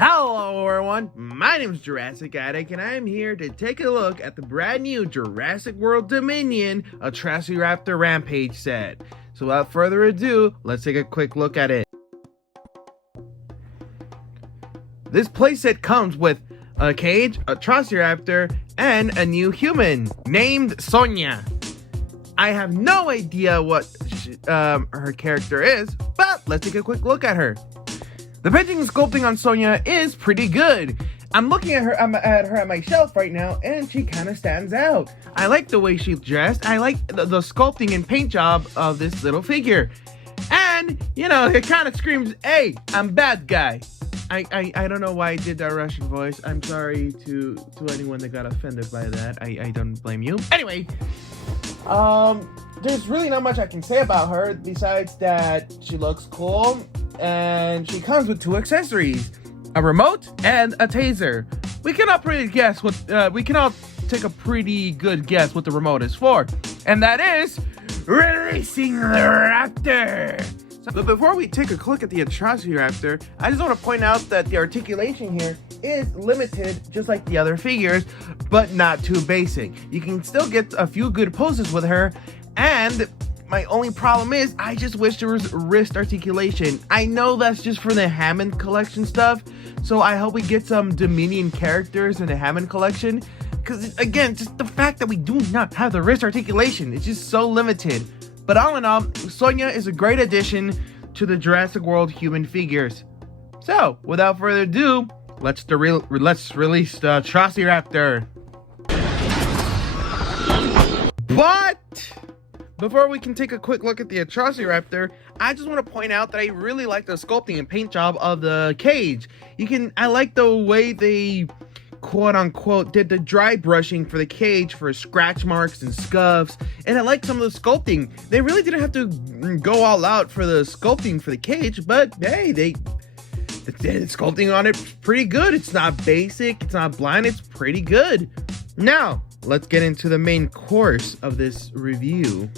Hello everyone, my name is Jurassic Addict and I'm here to take a look at the brand new Jurassic World Dominion Atrociraptor Rampage set. So without further ado, let's take a quick look at it. This playset comes with a cage, a Atrociraptor, and a new human named Sonia. I have no idea what her character is, but let's take a quick look at her. The painting and sculpting on Sonia is pretty good. I'm looking at her at my shelf right now, and she kind of stands out. I like the way she's dressed. I like the sculpting and paint job of this little figure. And, you know, it kind of screams, hey, I'm bad guy. I don't know why I did that Russian voice. I'm sorry to anyone that got offended by that. I don't blame you. Anyway, there's really not much I can say about her besides that she looks cool. And she comes with two accessories, a remote and a taser. We can all pretty guess what we can all take a pretty good guess what the remote is for, and that is releasing the raptor. But before we take a look at the Atrociraptor, I just want to point out that the articulation here is limited, just like the other figures, but not too basic. You can still get a few good poses with her, and my only problem is, I just wish there was wrist articulation. I know that's just for the Hammond collection stuff, so I hope we get some Dominion characters in the Hammond collection, because again, just the fact that we do not have the wrist articulation, it's just so limited. But all in all, Sonia is a great addition to the Jurassic World human figures. So, without further ado, let's release the Atrociraptor. But before we can take a quick look at the Atrociraptor, I just want to point out that I really like the sculpting and paint job of the cage. I like the way they, quote unquote, did the dry brushing for the cage for scratch marks and scuffs. And I like some of the sculpting. They really didn't have to go all out for the sculpting for the cage, but hey, the sculpting on it's pretty good. It's not basic, it's not blind, it's pretty good. Now, let's get into the main course of this review.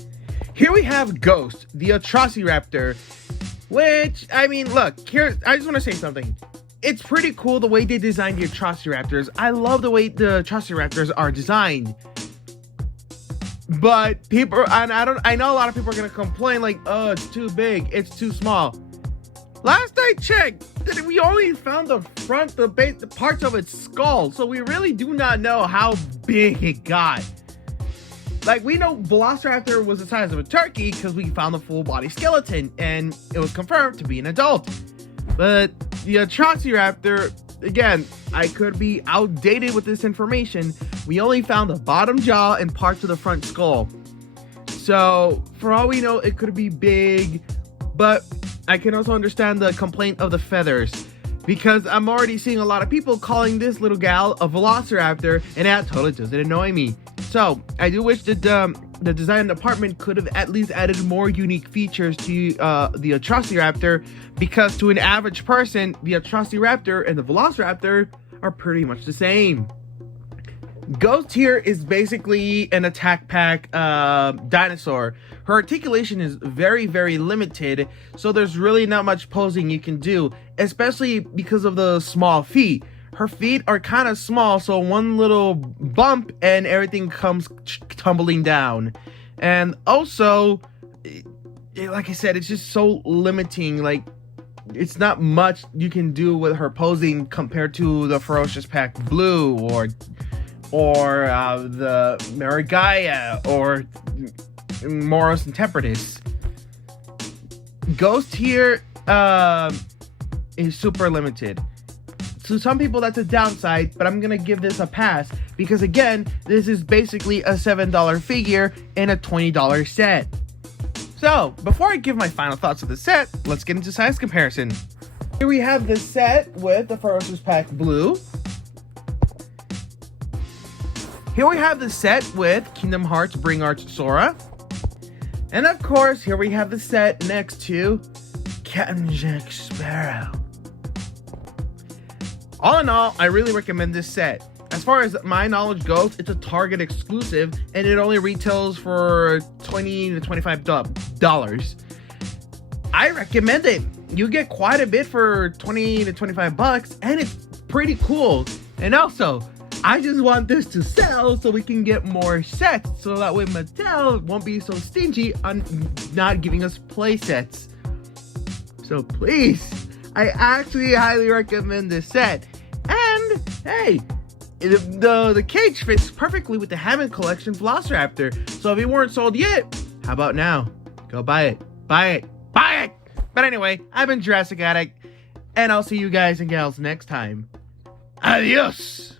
Here we have Ghost, the Atrociraptor, which, I mean, look, here, I just want to say something. It's pretty cool the way they designed the Atrociraptors. I love the way the Atrociraptors are designed. But people, and I know a lot of people are going to complain like, oh, it's too big, it's too small. Last I checked, we only found the front, the parts of its skull, so we really do not know how big it got. Like, we know Velociraptor was the size of a turkey because we found the full body skeleton, and it was confirmed to be an adult. But the Atrociraptor, again, I could be outdated with this information. We only found the bottom jaw and parts of the front skull. So, for all we know, it could be big, but I can also understand the complaint of the feathers, because I'm already seeing a lot of people calling this little gal a Velociraptor, and that totally doesn't annoy me. So I do wish that the design department could have at least added more unique features to the Atrociraptor, because to an average person, the Atrociraptor and the Velociraptor are pretty much the same. Ghost here is basically an attack pack dinosaur. Her articulation is very, very limited, so there's really not much posing you can do, especially because of the small feet. Her feet are kind of small, so one little bump and everything comes tumbling down. And also, like I said, it's just so limiting. Like, it's not much you can do with her posing compared to the Ferocious Pack Blue or the Marigaya or Moros and Tempertus. Ghost here is super limited. To some people that's a downside, but I'm gonna give this a pass because again, this is basically a $7 figure in a $20 set. So before I give my final thoughts of the set, let's get into size comparison. Here we have the set with the Ferocious Pack Blue. Here we have the set with Kingdom Hearts Bring Arch Sora. And of course, here we have the set next to Captain Jack Sparrow. All in all, I really recommend this set. As far as my knowledge goes, it's a Target exclusive, and it only retails for $20 to $25. I recommend it. you get quite a bit for 20 to 25 bucks, and it's pretty cool. And also, I just want this to sell so we can get more sets, so that way Mattel won't be so stingy on not giving us play sets. So please, I actually highly recommend this set. And hey, the cage fits perfectly with the Hammond Collection Velociraptor. So if you weren't sold yet, how about now? Go buy it. Buy it. Buy it! But anyway, I've been Jurassic Addict, and I'll see you guys and gals next time. Adios!